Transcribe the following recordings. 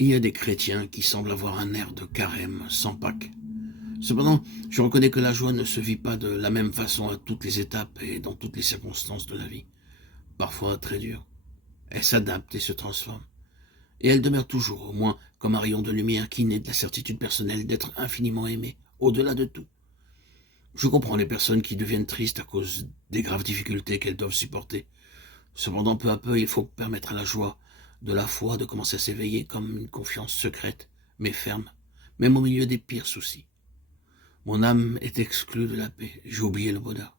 Il y a des chrétiens qui semblent avoir un air de carême sans Pâques. Cependant, je reconnais que la joie ne se vit pas de la même façon à toutes les étapes et dans toutes les circonstances de la vie. Parfois très dure. Elle s'adapte et se transforme. Et elle demeure toujours, au moins, comme un rayon de lumière qui naît de la certitude personnelle d'être infiniment aimé, au-delà de tout. Je comprends les personnes qui deviennent tristes à cause des graves difficultés qu'elles doivent supporter. Cependant, peu à peu, il faut permettre à la joie de la foi de commencer à s'éveiller comme une confiance secrète, mais ferme, même au milieu des pires soucis. Mon âme est exclue de la paix, j'ai oublié le bonheur.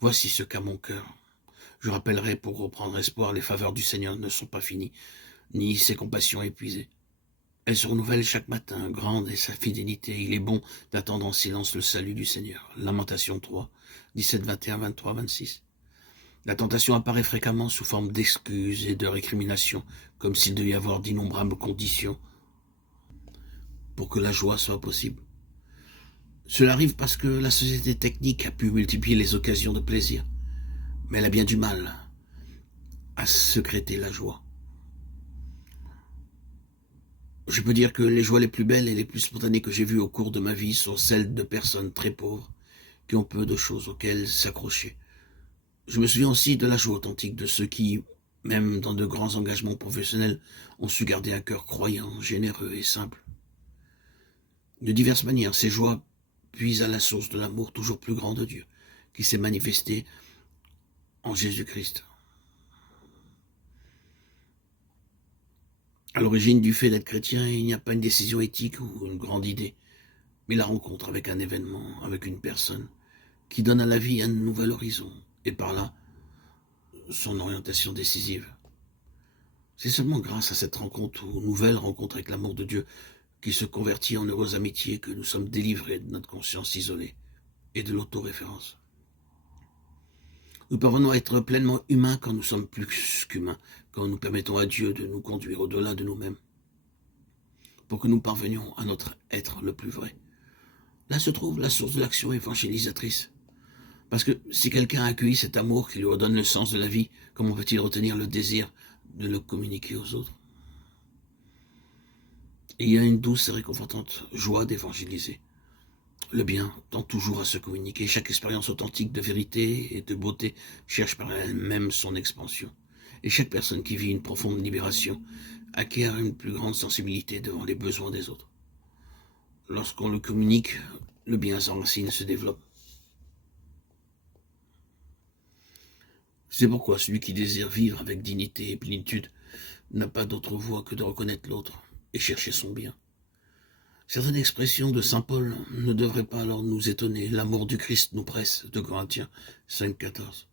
Voici ce qu'a mon cœur. Je rappellerai pour reprendre espoir, les faveurs du Seigneur ne sont pas finies, ni ses compassions épuisées. Elles se renouvellent chaque matin, grande est sa fidélité, il est bon d'attendre en silence le salut du Seigneur. Lamentation 3, 17, 21, 23, 26. La tentation apparaît fréquemment sous forme d'excuses et de récriminations, comme s'il devait y avoir d'innombrables conditions pour que la joie soit possible. Cela arrive parce que la société technique a pu multiplier les occasions de plaisir, mais elle a bien du mal à sécréter la joie. Je peux dire que les joies les plus belles et les plus spontanées que j'ai vues au cours de ma vie sont celles de personnes très pauvres qui ont peu de choses auxquelles s'accrocher. Je me souviens aussi de la joie authentique de ceux qui, même dans de grands engagements professionnels, ont su garder un cœur croyant, généreux et simple. De diverses manières, ces joies puisent à la source de l'amour toujours plus grand de Dieu, qui s'est manifesté en Jésus-Christ. À l'origine du fait d'être chrétien, il n'y a pas une décision éthique ou une grande idée, mais la rencontre avec un événement, avec une personne, qui donne à la vie un nouvel horizon, et par là, son orientation décisive. C'est seulement grâce à cette rencontre ou nouvelle rencontre avec l'amour de Dieu qui se convertit en heureuse amitié que nous sommes délivrés de notre conscience isolée et de l'autoréférence. Nous parvenons à être pleinement humains quand nous sommes plus qu'humains, quand nous permettons à Dieu de nous conduire au-delà de nous-mêmes, pour que nous parvenions à notre être le plus vrai. Là se trouve la source de l'action évangélisatrice. Parce que si quelqu'un a accueilli cet amour qui lui redonne le sens de la vie, comment peut-il retenir le désir de le communiquer aux autres? Et il y a une douce et réconfortante joie d'évangéliser. Le bien tend toujours à se communiquer. Chaque expérience authentique de vérité et de beauté cherche par elle-même son expansion. Et chaque personne qui vit une profonde libération acquiert une plus grande sensibilité devant les besoins des autres. Lorsqu'on le communique, le bien s'enracine, se développe. C'est pourquoi celui qui désire vivre avec dignité et plénitude n'a pas d'autre voie que de reconnaître l'autre et chercher son bien. Certaines expressions de saint Paul ne devraient pas alors nous étonner. L'amour du Christ nous presse, de Corinthiens 5, 14.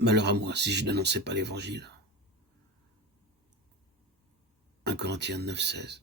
Malheur à moi si je n'annonçais pas l'évangile. 1 Corinthiens 9, 16.